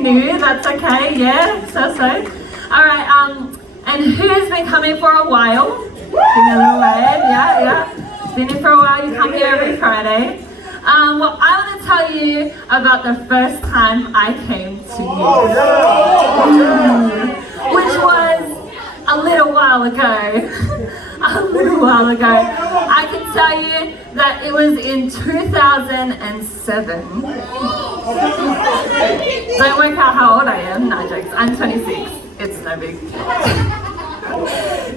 you're new, that's okay, yeah, so. Alright, and who's been coming for a while? Give me a little wave, yeah. Been here for a while, you come here every Friday. Well, I want to tell you about the first time I came to you, which was a little while ago. I can tell you that it was in 2007. Don't work out how old I am, no jokes, I'm 26, it's no big.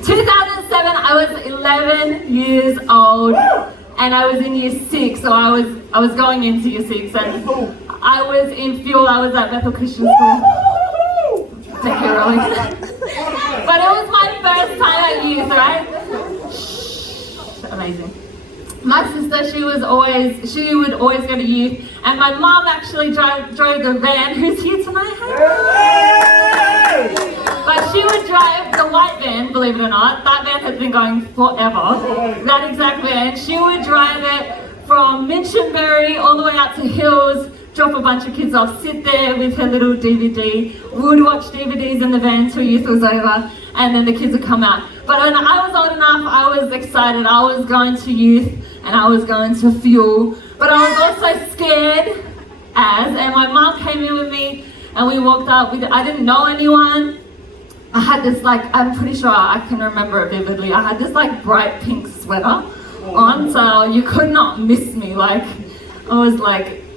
2007, I was 11 years old and I was in year 6, so I was going into year 6 and I was in fuel, I was at Bethel Christian School. Thank you, Rolly. But it was my first time at youth, right? Amazing. My sister, she would always go to youth, and my mom actually drove the van. Who's here tonight? Hey? But she would drive the white van, believe it or not. That van has been going forever. That exact van. She would drive it from Minchinbury all the way out to Hills, drop a bunch of kids off, sit there with her little DVD, would watch DVDs in the van till youth was over, and then the kids would come out. But when I was old enough, I was excited. I was going to youth and I was going to fuel, but I was also scared and my mom came in with me and we walked up with, I didn't know anyone. I had this I'm pretty sure I can remember it vividly. I had this bright pink sweater on, so you could not miss me. I was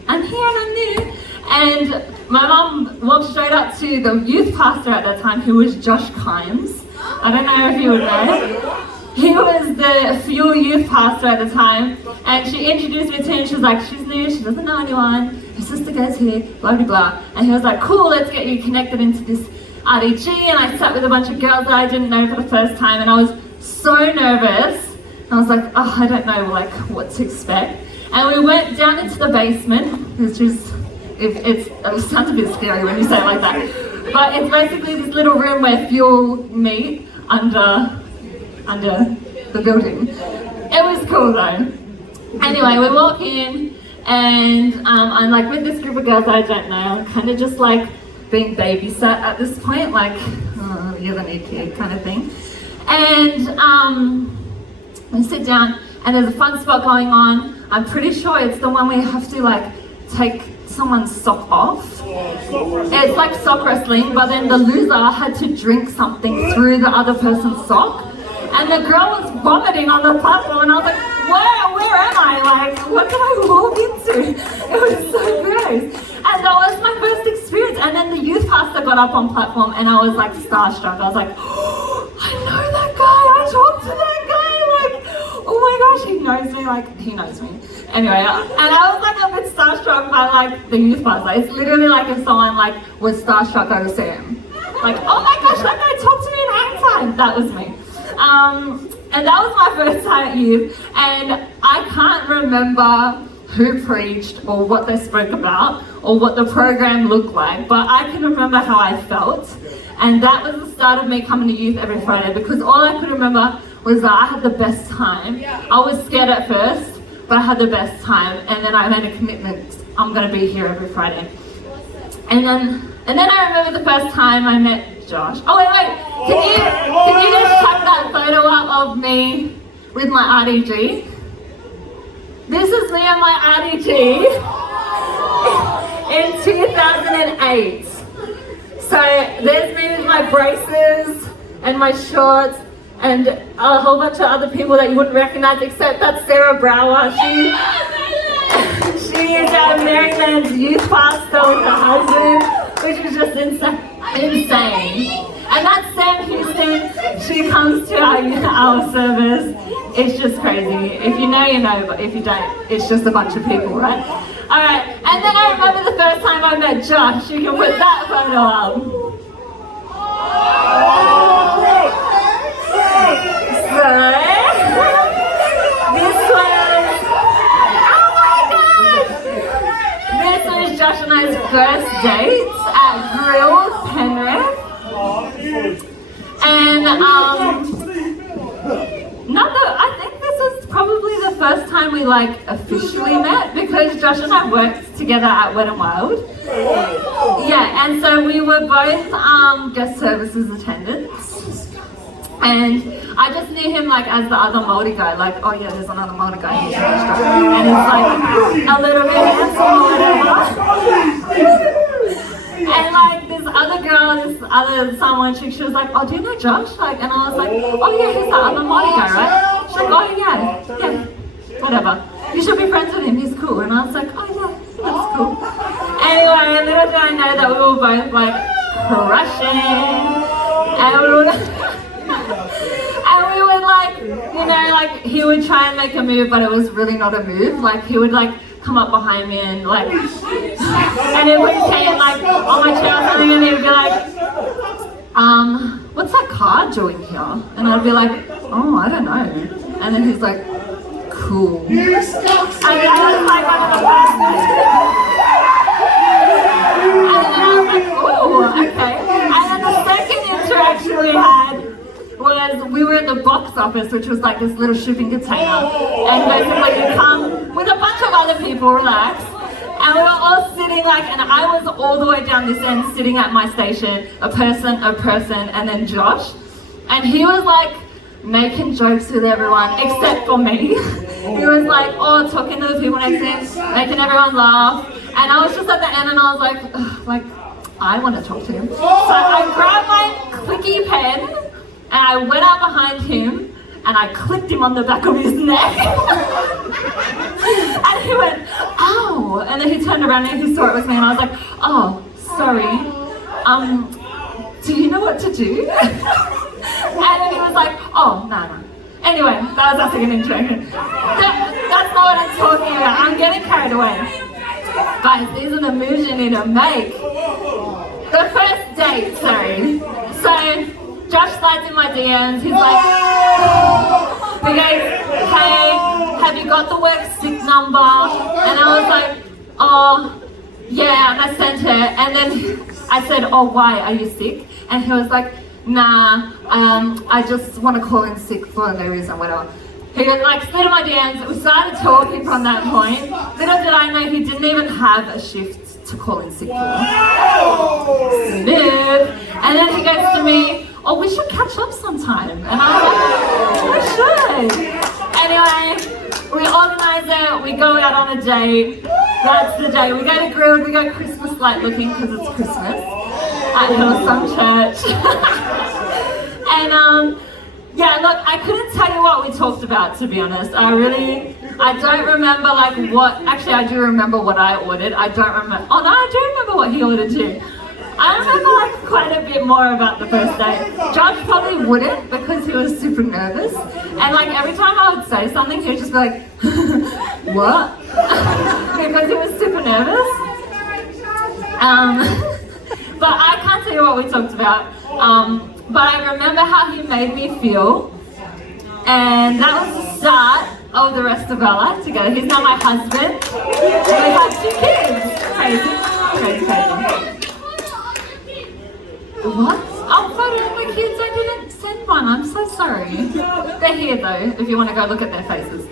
I'm here and I'm new. And my mom walked straight up to the youth pastor at that time, who was Josh Kimes. I don't know if you would know. He was the fuel youth pastor at the time, and she introduced me to him. She was like, she's new, she doesn't know anyone, her sister goes here, blah blah blah. And he was like, cool, let's get you connected into this RDG. And I sat with a bunch of girls that I didn't know for the first time, and I was so nervous. I was like, oh, I don't know what to expect. And we went down into the basement, which is, it sounds a bit scary when you say it like that. But it's basically this little room where fuel meet under the building. It was cool though. Anyway, we walk in and I'm with this group of girls that I don't know. I'm kind of just being babysat at this point, oh, you're the new kid kind of thing. And we sit down and there's a fun spot going on. I'm pretty sure it's the one where you have to take someone's sock off. It's like sock wrestling, but then the loser had to drink something through the other person's sock. And the girl was vomiting on the platform and I was like, where am I? What did I walk into? It was so gross. And that was my first experience. And then the youth pastor got up on platform and I was starstruck. I was like, oh, I know that guy. I talked to that guy. Oh my gosh, he knows me. He knows me. Anyway, and I was a bit starstruck by the youth pastor. It's literally if someone was starstruck over Sam. Oh my gosh, that guy talked to me in hang time. That was me. And that was my first time at youth, and I can't remember who preached or what they spoke about or what the program looked like, but I can remember how I felt, and that was the start of me coming to youth every Friday, because all I could remember was that I had the best time. I was scared at first, but I had the best time, and then I made a commitment, I'm going to be here every Friday. And then I remember the first time I met Josh. Oh wait, can you just chuck that photo up of me with my RDG? This is me and my RDG in 2008. So there's me with my braces and my shorts and a whole bunch of other people that you wouldn't recognize, except that's Sarah Brower. She is at Maryland's youth pastor with her husband, which was just insane. And that's Sam Houston. She comes to our service. It's just crazy. If you know, you know, but if you don't, it's just a bunch of people, right? Alright, and then I remember the first time I met Josh. You can put that photo up. Josh and I's first date at Grill Penrith, and I think this is probably the first time we officially met, because Josh and I worked together at Wet n Wild. Yeah, And so we were both guest services attendants. And I just knew him like as the other Māori guy, like, oh yeah, there's another Māori guy here. And he's like a little bit handsome or whatever. And like this other girl, this other someone, she was like, oh, do you know Josh? Like, and I was like, oh yeah, he's the other Māori guy, right? She's like, oh yeah, whatever. You should be friends with him, he's cool. And I was like, oh yeah, that's cool. Anyway, little did I know that we were both like crushing. And we would like, you know, like he would try and make a move, but it was really not a move. Like he would like come up behind me and like, and then we'd say like on my chair or something, and he would be like, what's that card doing here? And I'd be like, oh, I don't know. And then he's like, cool. And I was like, and then I was like, oh, okay. And then the second interaction we had was we were at the box office, which was like this little shipping container, and basically you come with a bunch of other people, relax, and we were all sitting like, and I was all the way down this end sitting at my station, a person, and then Josh, and he was like making jokes with everyone except for me. He was like, oh, talking to the people next to him, making everyone laugh, and I was just at the end and I was like, ugh, like I want to talk to him. So I grabbed my clicky pen and I went out behind him and I clicked him on the back of his neck. And he went, ow! And then he turned around and he saw it was me and I was like, oh, sorry. Do you know what to do? And then he was like, oh, no. Anyway, that was our second interaction. That's not what I'm talking about. I'm getting carried away. Guys, these are the moves you need to make. The first date, sorry. So, Josh slides in my DMs, he's like, he goes, hey, have you got the work sick number? And I was like, oh, yeah, and I sent her, and then I said, oh, why, are you sick? And he was like, nah, I just want to call in sick for no reason, whatever. He was like, slid in my DMs, we started talking from that point. Little did I know he didn't even have a shift to call in sick for. Smooth. And then he goes to me, oh, we should catch up sometime. And I was like, we should. Anyway, we organize it, we go out on a date. That's the day. We go to Grilled, we go Christmas light looking because it's Christmas at Hillsong Church. And yeah, look, I couldn't tell you what we talked about, to be honest. I don't remember like what, actually I do remember what I ordered. I don't remember, oh no, I do remember what he ordered too. I remember like quite a bit more about the first date. Josh probably wouldn't because he was super nervous. And like every time I would say something, he would just be like, what? Because he was super nervous. But I can't tell you what we talked about. But I remember how he made me feel. And that was the start of the rest of our life together. He's now my husband. We have 2 kids. Crazy. What? Oh, photo of my kids, I didn't send one, I'm so sorry. They're here though, if you want to go look at their faces.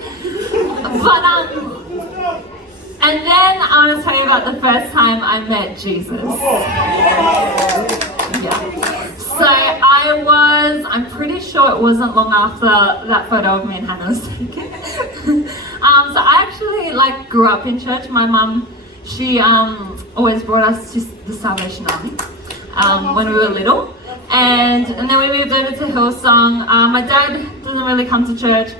But, and then I want to tell you about the first time I met Jesus. Yeah. So I'm pretty sure it wasn't long after that photo of me and Hannah was taken. So I actually like grew up in church. My mum, she always brought us to the Salvation Army. When we were little, and then we moved over to Hillsong. My dad doesn't really come to church,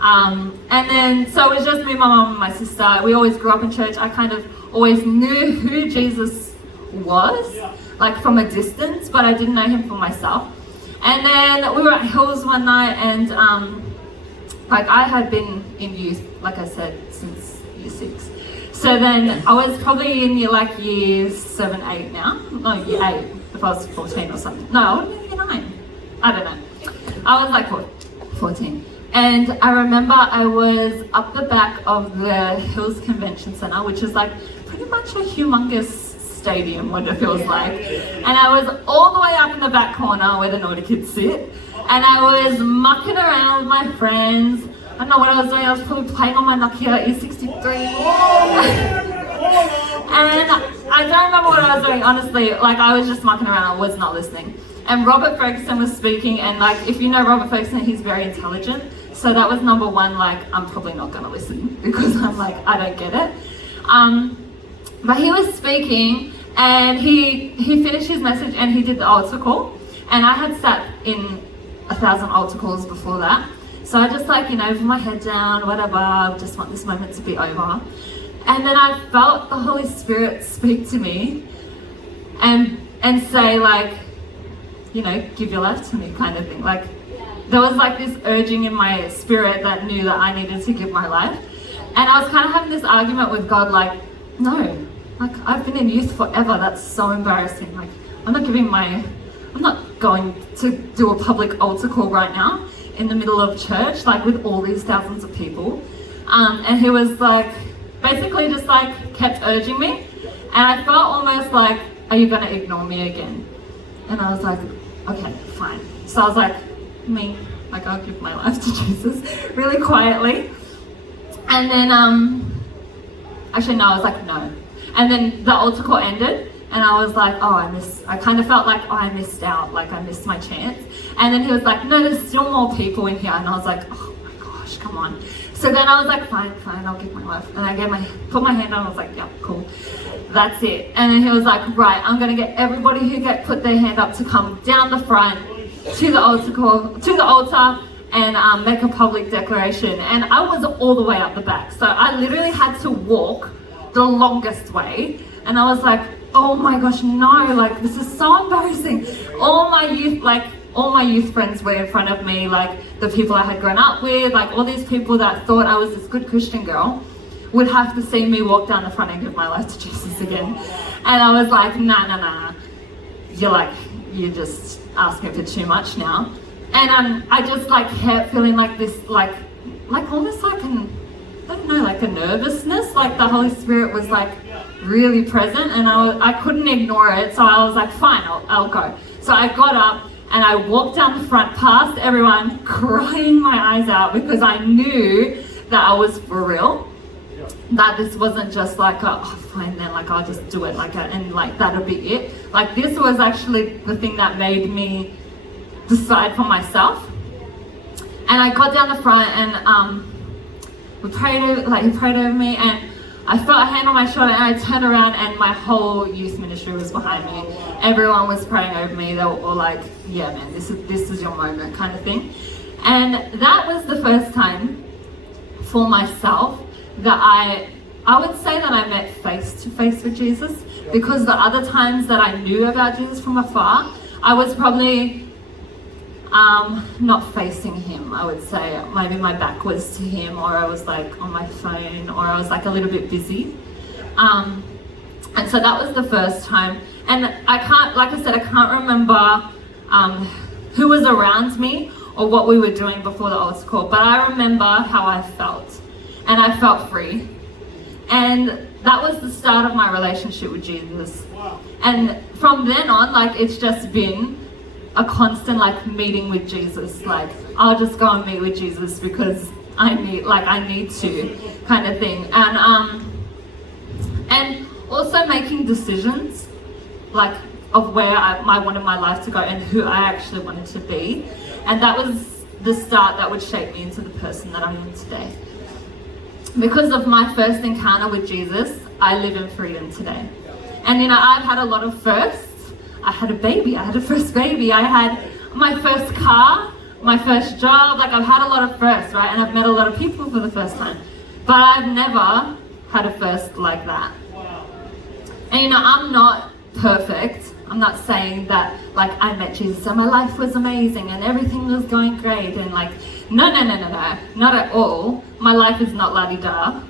and then so it was just me, my mum, and my sister. We always grew up in church. I kind of always knew who Jesus was, like from a distance, but I didn't know him for myself. And then we were at Hills one night, and like I had been in youth, like I said, since year 6. So then I was probably in years 7, 8 now. No, year 8, if I was 14 or something. No, I would have been year 9. I don't know. I was like 14. And I remember I was up the back of the Hills Convention Centre, which is like pretty much a humongous stadium, what it feels like. And I was all the way up in the back corner where the naughty kids sit. And I was mucking around with my friends. I don't know what I was doing, I was probably playing on my Nokia E63. And I don't remember what I was doing, honestly. Like, I was just mucking around, I was not listening. And Robert Ferguson was speaking, and like, if you know Robert Ferguson, he's very intelligent. So that was number one, like, I'm probably not gonna listen because I'm like, I don't get it. But he was speaking, and he finished his message, and he did the altar call. And I had sat in 1,000 altar calls before that. So I just like, put my head down, whatever, I just want this moment to be over. And then I felt the Holy Spirit speak to me and say like, give your life to me kind of thing. Like, there was like this urging in my spirit that knew that I needed to give my life. And I was kind of having this argument with God, like, no, like, I've been in youth forever, that's so embarrassing. Like, I'm not going to do a public altar call right now in the middle of church, like with all these thousands of people. And he was like, basically just like kept urging me. And I felt almost like, are you gonna ignore me again? And I was like, okay, fine. So I was like, I'll give my life to Jesus really quietly. And then, actually no, I was like, no. And then the altar call ended, and I was like, I kind of felt like, I missed out, like I missed my chance. And then he was like, no, there's still more people in here. And I was like, oh my gosh, come on. So then I was like, fine, I'll give my life. And I put my hand on, I was like, yeah, cool, that's it. And then he was like, right, I'm gonna get everybody who put their hand up to come down the front to the altar and make a public declaration. And I was all the way up the back. So I literally had to walk the longest way. And I was like, oh my gosh, no, like this is so embarrassing. All my youth friends were in front of me, like the people I had grown up with, like all these people that thought I was this good Christian girl would have to see me walk down the front and give my life to Jesus again. And I was like, nah, you're just asking for too much now. And I just like kept feeling like this, like almost like a nervousness, like the Holy Spirit was like really present, and I couldn't ignore it. So I was like, fine, I'll go. So I got up and I walked down the front past everyone, crying my eyes out, because I knew that I was for real. That this wasn't just like, fine then, like I'll just do it, and like that'll be it. Like this was actually the thing that made me decide for myself. And I got down the front, and he prayed over me, and I felt a hand on my shoulder, and I turned around, and my whole youth ministry was behind me. Everyone was praying over me. They were all like, yeah man, this is your moment kind of thing. And that was the first time for myself that I would say that I met face to face with Jesus, because the other times that I knew about Jesus from afar, I was probably not facing him. I would say maybe my back was to him, or I was like on my phone, or I was like a little bit busy. And so that was the first time. And I can't remember who was around me or what we were doing before the altar call, but I remember how I felt, and I felt free. And that was the start of my relationship with Jesus. Wow. And from then on, like it's just been a constant like meeting with Jesus. Like I'll just go and meet with Jesus because I need to kind of thing. And also making decisions like of where I wanted my life to go and who I actually wanted to be. And that was the start that would shape me into the person that I'm in today. Because of my first encounter with Jesus, I live in freedom today. And I've had a lot of firsts. I had a baby, I had a first baby, I had my first car, my first job, like I've had a lot of firsts, right? And I've met a lot of people for the first time. But I've never had a first like that. And I'm not perfect. I'm not saying that like I met Jesus and my life was amazing and everything was going great and like, no, not at all. My life is not la-di-da.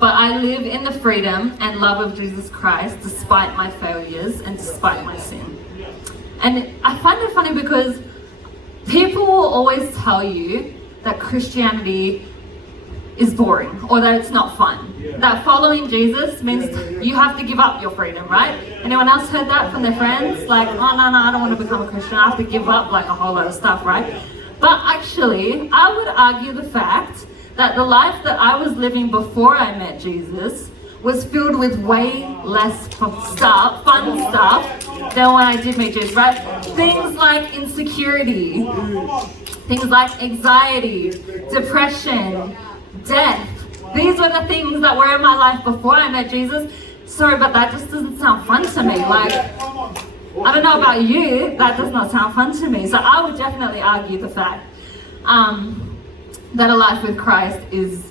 But I live in the freedom and love of Jesus Christ despite my failures and despite my sin. And I find it funny because people will always tell you that Christianity is boring or that it's not fun. Yeah. That following Jesus means you have to give up your freedom, right? Anyone else heard that from their friends? Like, oh no, I don't want to become a Christian. I have to give up like a whole lot of stuff, right? But actually, I would argue the fact that the life that I was living before I met Jesus was filled with way less fun stuff than when I did meet Jesus, right? Things like insecurity, things like anxiety, depression, death. These were the things that were in my life before I met Jesus. Sorry, but that just doesn't sound fun to me. Like, I don't know about you, that does not sound fun to me. So I would definitely argue the fact that a life with Christ is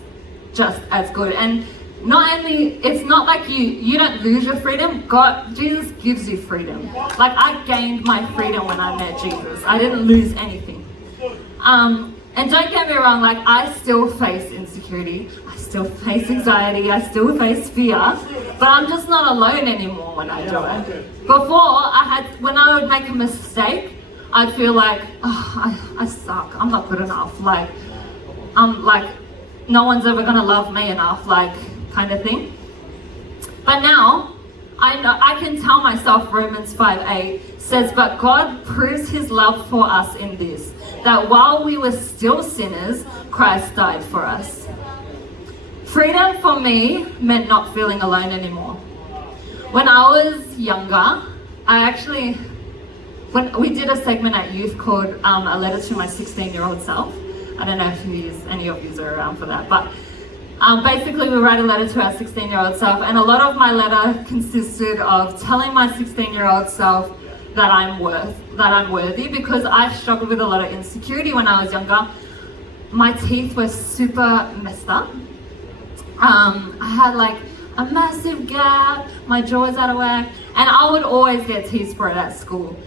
just as good. And not only, it's not like you don't lose your freedom. Jesus gives you freedom. Like, I gained my freedom when I met Jesus. I didn't lose anything. And don't get me wrong, like, I still face insecurity, I still face anxiety, I still face fear, but I'm just not alone anymore when I do it. Before, when I would make a mistake, I'd feel like, oh, I suck, I'm not good enough, like, no one's ever gonna love me enough, like, kind of thing. But now, I know I can tell myself Romans 5:8 says, but God proves his love for us in this, that while we were still sinners, Christ died for us. Freedom for me meant not feeling alone anymore. When I was younger, when we did a segment at youth called A Letter to My 16-year-old Self. I don't know if any of you are around for that, but basically we write a letter to our 16-year-old self, and a lot of my letter consisted of telling my 16-year-old self that I'm worthy, because I struggled with a lot of insecurity when I was younger. My teeth were super messed up. I had like a massive gap, my jaw was out of whack, and I would always get teased for it at school.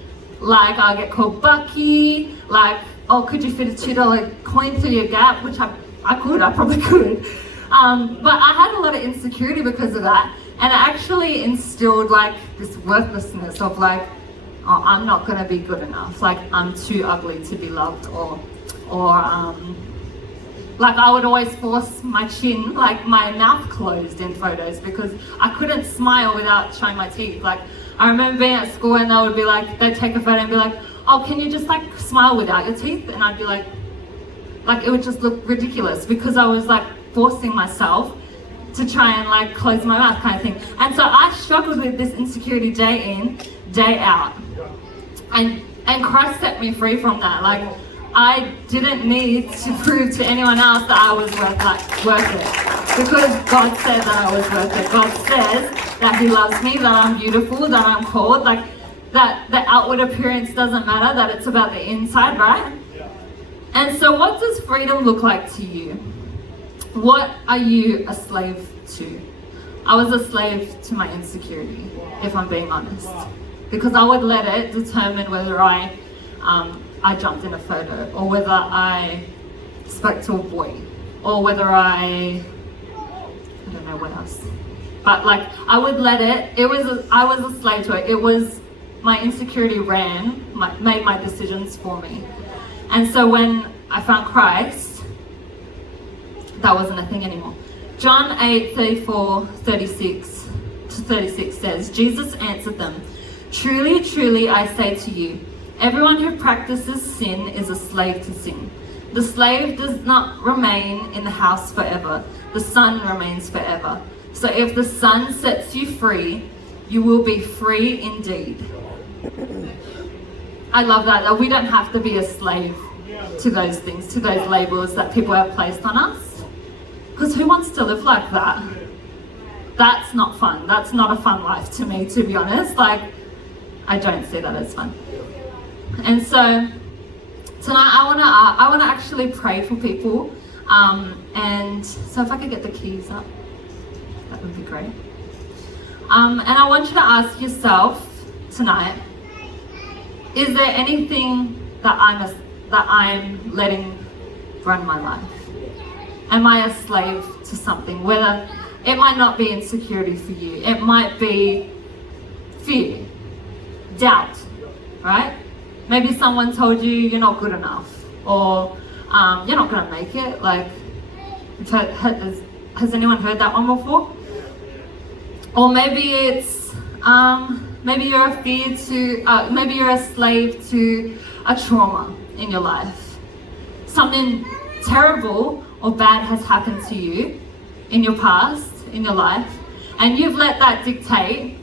Like, I'd get called Bucky, like, oh, could you fit a $2 coin through your gap? Which I probably could. But I had a lot of insecurity because of that, and it actually instilled like this worthlessness of like, oh, I'm not gonna be good enough, like I'm too ugly to be loved, or like I would always force my chin, like my mouth closed in photos because I couldn't smile without showing my teeth. Like, I remember being at school and they would be like, they'd take a photo and be like, oh, can you just like smile without your teeth? And I'd be like it would just look ridiculous because I was like forcing myself to try and like close my mouth kind of thing. And so I struggled with this insecurity day in, day out. And Christ set me free from that. Like, I didn't need to prove to anyone else that I was worth it. Because God said that I was worth it. God says that he loves me, that I'm beautiful, that I'm called, like that the outward appearance doesn't matter, that it's about the inside, right? And so what does freedom look like to you? What are you a slave to? I was a slave to my insecurity, if I'm being honest. Because I would let it determine whether I jumped in a photo, or whether I spoke to a boy, or whether I don't know what else. But like, I would let it, I was a slave to it. It was, my insecurity made my decisions for me. And so when I found Christ, that wasn't a thing anymore. John 8:34-36 says, Jesus answered them, truly, truly, I say to you, everyone who practices sin is a slave to sin. The slave does not remain in the house forever. The son remains forever. So if the son sets you free, you will be free indeed. I love that we don't have to be a slave to those things, to those labels that people have placed on us. Because who wants to live like that? That's not fun. That's not a fun life to me, to be honest. Like, I don't see that as fun. And so tonight I wanna actually pray for people. And so if I could get the keys up, that would be great. And I want you to ask yourself tonight, is there anything that I'm letting run my life? Am I a slave to something? Whether it might not be insecurity for you, it might be fear, doubt, right? Maybe someone told you you're not good enough, or you're not gonna make it. Like, has anyone heard that one before? Or maybe it's maybe you're maybe you're a slave to a trauma in your life. Something terrible or bad has happened to you in your past, in your life, And you've let that dictate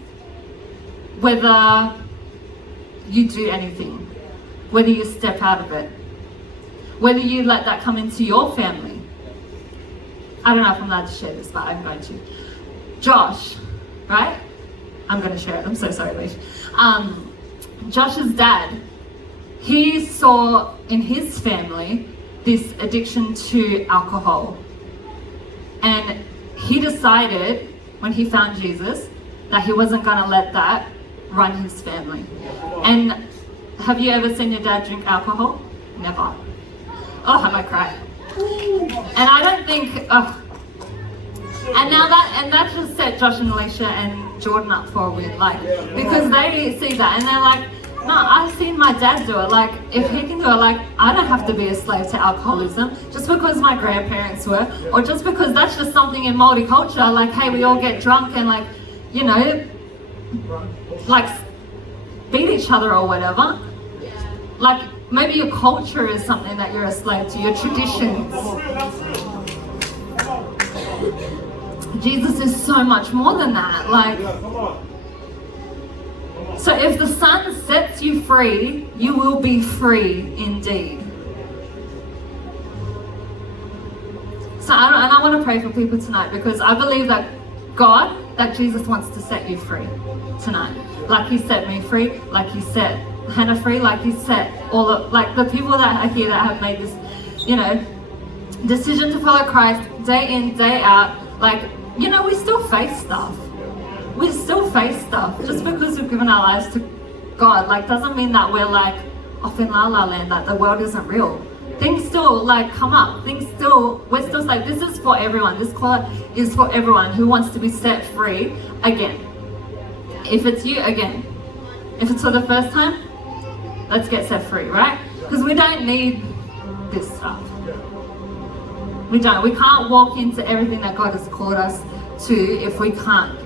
whether you do anything, whether you step out of it, whether you let that come into your family. I don't know if I'm allowed to share this, but I'm going to. Josh, right? I'm going to share it. I'm so sorry, Leash. Josh's dad, he saw in his family this addiction to alcohol. And he decided, when he found Jesus, that he wasn't going to let that run his family. And have you ever seen your dad drink alcohol? Never. Oh, I might cry. And I don't think, and now that just set Josh and Alicia and Jordan up for a win, like, because they see that and they're like, no, I've seen my dad do it. Like, if he can do it, like, I don't have to be a slave to alcoholism just because my grandparents were, or just because that's just something in multicultural. Like, hey, we all get drunk and, like, you know, like, beat each other or whatever. Like, maybe your culture is something that you're a slave to, your traditions. Jesus is so much more than that. Like, so if the Son sets you free, you will be free indeed. So I want to pray for people tonight, because I believe that that Jesus wants to set you free tonight. Like he set me free, like he set Hannah free, like he set all of, like, the people that are here that have made this, you know, decision to follow Christ day in, day out. Like, you know, we still face stuff. We still face stuff. Just because we've given our lives to God, like, doesn't mean that we're like off in la la land, that the world isn't real. Things still like come up. We're still like, this is for everyone. This call is for everyone who wants to be set free again. If it's you, again. If it's for the first time, let's get set free, right? Because we don't need this stuff. We don't. We can't walk into everything that God has called us to if we can't.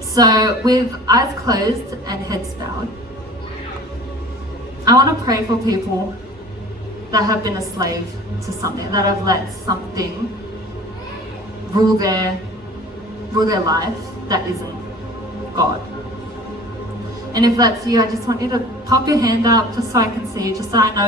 So with eyes closed and heads bowed, I want to pray for people that have been a slave to something, that have let something rule their life that isn't God. And if that's you, I just want you to pop your hand up just so I can see you, just so I know